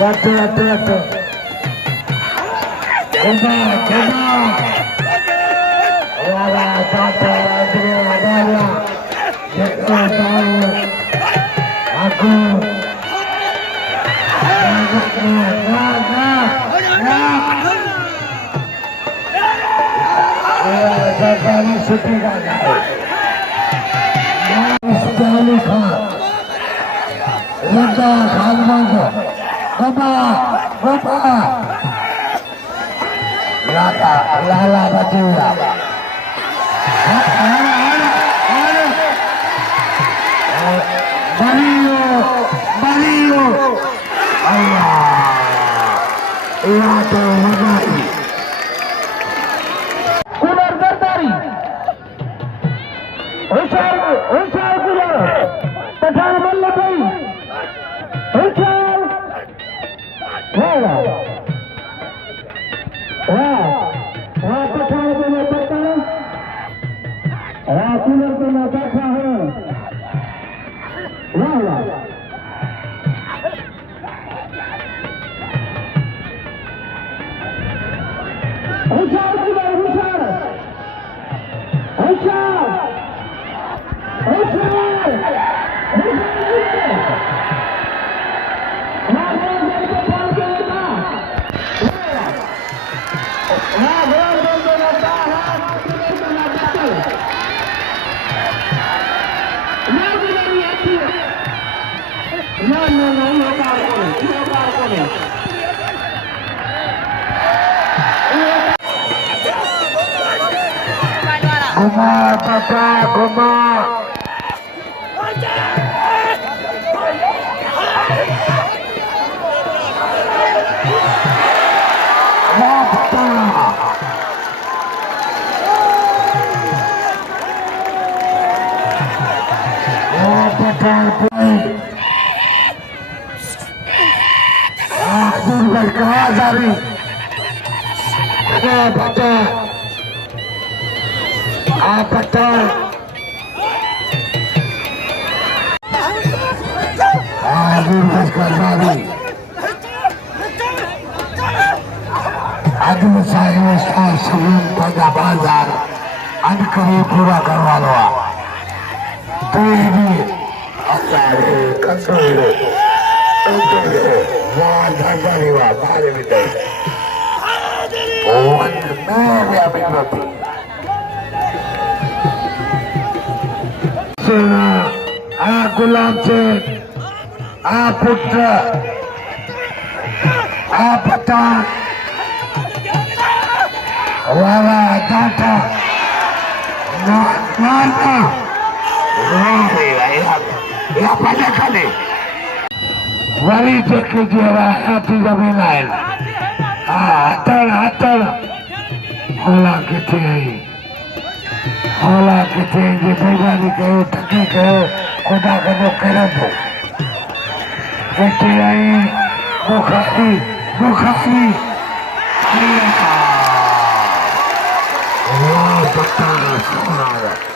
Betul. Kena. Wala kata ada. Kita tahu. Aku. Sekali setia sekali Lada Kalmango Bapa Lala Bajula Mario Allah Lada Manai Kular Berdari Ushar Kular Petan Mallabai Ushar Wah Petan Kular Petan Kular Kular Petan Wah Ushar Kular Ushar Goma Aduh saya sebelum pada bazar ada pura karwalwa ini asal kontrol dari bari betul oh ya betul gulam se putra Patan Wala Tata Mana Ya pada kali Wali cek juara hati gamelan Atar Hola kete Di pribadi kau Taki kau Kuda kau keratu Kete ai Bukhari Allah betul